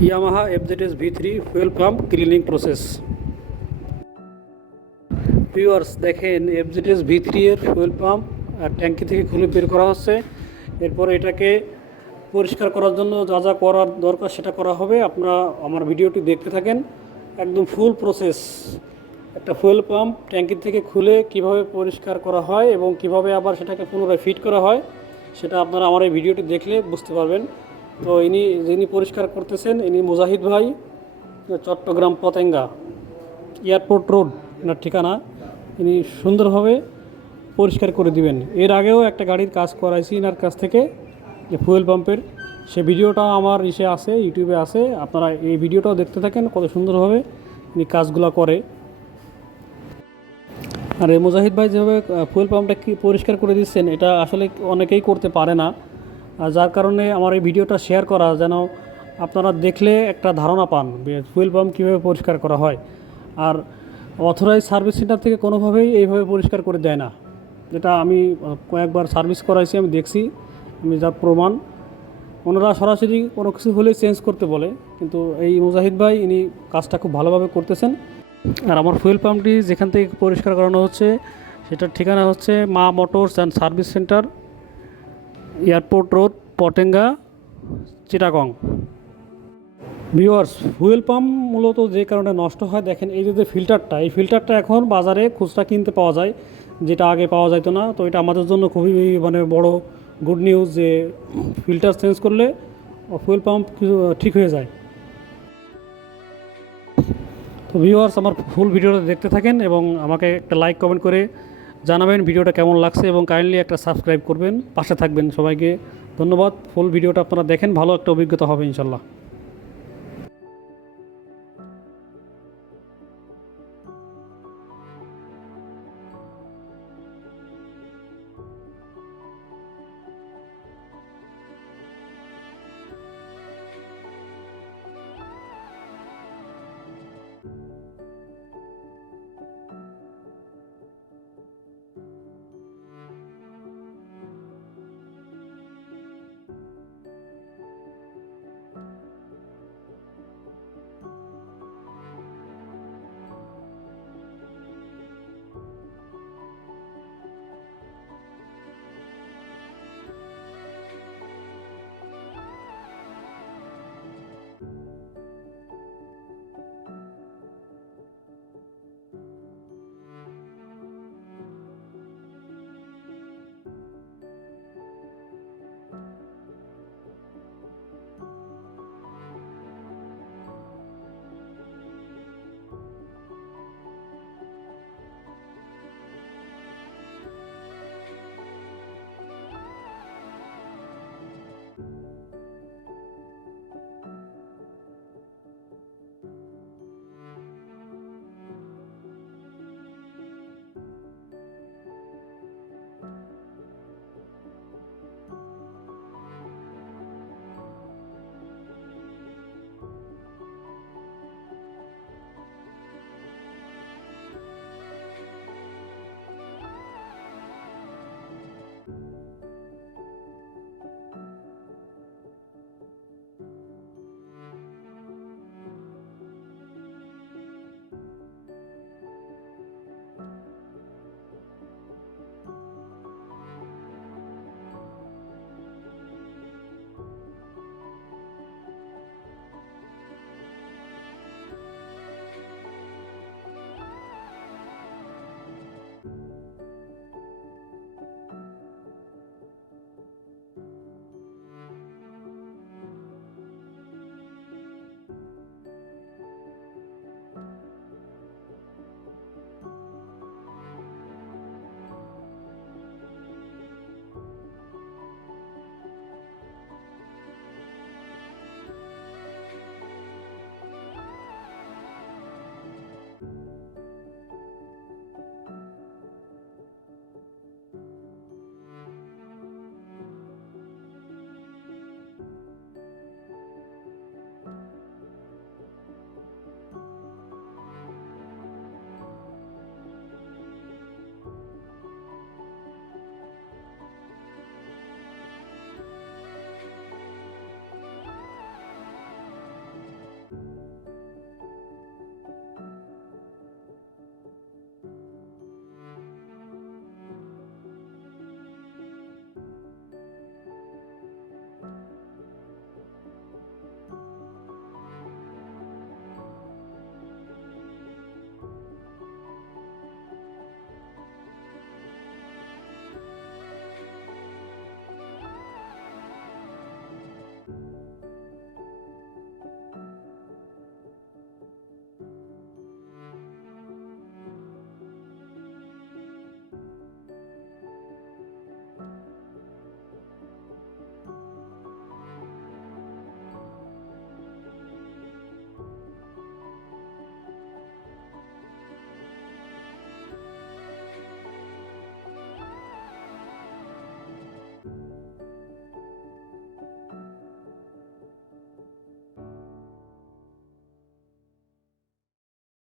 Yamaha FZS V3 fuel pump cleaning process। Viewers দেখেন FZS V3 এর fuel pump ট্যাঙ্কি থেকে খুলে বের করা হচ্ছে। এরপরে এটাকে পরিষ্কার করার জন্য যা যা করার দরকার সেটা করা হবে। আপনারা আমার ভিডিওটি দেখতে থাকেন, একদম ফুল প্রসেস। একটা ফুয়েল পাম্প ট্যাঙ্কি থেকে খুলে কিভাবে পরিষ্কার করা হয় এবং কিভাবে আবার সেটাকে পুনরায় ফিট করা হয় সেটা আপনারা আমার এই ভিডিওটি দেখলে বুঝতে পারবেন। তো যিনি পরিষ্কার করতেছেন ইনি মুজাহিদ ভাই, চট্টগ্রাম পতেঙ্গা এয়ারপোর্ট রোড এনার ঠিকানা। ইনি সুন্দরভাবে পরিষ্কার করে দিবেন। এর আগেও একটা গাড়ির কাজ করাইছি এনার কাছ থেকে, যে ফুয়েল পাম্পের, সে ভিডিওটা আমার আছে, ইউটিউবে আছে। আপনারা এই ভিডিওটাও দেখতে থাকেন, কত সুন্দরভাবে ইনি কাজগুলো করে। আর এই মুজাহিদ ভাই যেভাবে ফুয়েল পাম্পটা পরিষ্কার করে দিচ্ছেন, এটা আসলে অনেকেই করতে পারে না। আর যার কারণে আমার এই ভিডিওটা শেয়ার করা, যেন আপনারা দেখলে একটা ধারণা পান ফুয়েল পাম্প কীভাবে পরিষ্কার করা হয়। আর অথরাইজ সার্ভিস সেন্টার থেকে কোনোভাবেই এইভাবে পরিষ্কার করে দেয় না। যেটা আমি কয়েকবার সার্ভিস করাইছি, আমি দেখছি, আমি যা প্রমাণ। ওনারা সরাসরি কোনো কিছু হলেই চেঞ্জ করতে বলে, কিন্তু এই মুজাহিদ ভাই ইনি কাজটা খুব ভালোভাবে করতেছেন। আর আমার ফুয়েল পাম্পটি যেখান থেকে পরিষ্কার করানো হচ্ছে সেটার ঠিকানা হচ্ছে Maa motors and service centre, airport road, Patenga, Chittagong. Viewers, fuel pump মূলত যে কারণে নষ্ট হয়, দেখেন এই যে ফিল্টারটা, এই ফিল্টারটা এখন বাজারে খুচরা কিনতে পাওয়া যায়, যেটা আগে পাওয়া যেত না। তো এটা আমাদের জন্য খুবই বড় গুড নিউজ, যে ফিল্টার চেঞ্জ করলে ফুয়েল পাম্প ঠিক হয়ে যায়। তো ভিউয়ার্স, আমার ফুল ভিডিওটা দেখতে থাকেন এবং আমাকে একটা লাইক কমেন্ট করে জানাবেন ভিডিওটা কেমন লাগছে, এবং কাইন্ডলি একটা সাবস্ক্রাইব করবেন, পাশে থাকবেন। সবাইকে ধন্যবাদ। ফুল ভিডিওটা আপনারা দেখেন, ভালো একটা অভিজ্ঞতা হবে ইনশাল্লাহ।